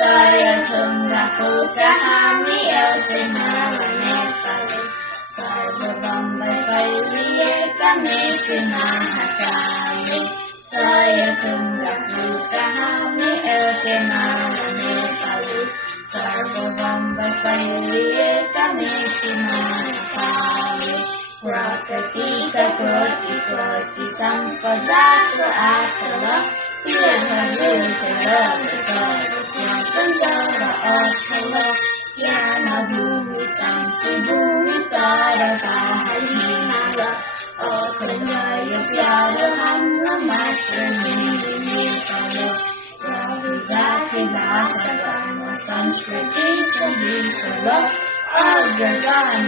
Sayatunga Pukahami Eltinalanepali Sarvabambai Pailiye Kamechimahakali Sayatunga Pukahami Eltinalanepali Sarvabambai Pailiye Kamechimahakali Prakatika Koti Koti Sampadatu Atala Yanaluta Swatantara Atala Yana Bhumi Santi Bhumi Tara Kahalimala Akanaya Pyara Hamla Matra Nindipala Ravijati Vasagana Sanskriti Sandhisala Agargana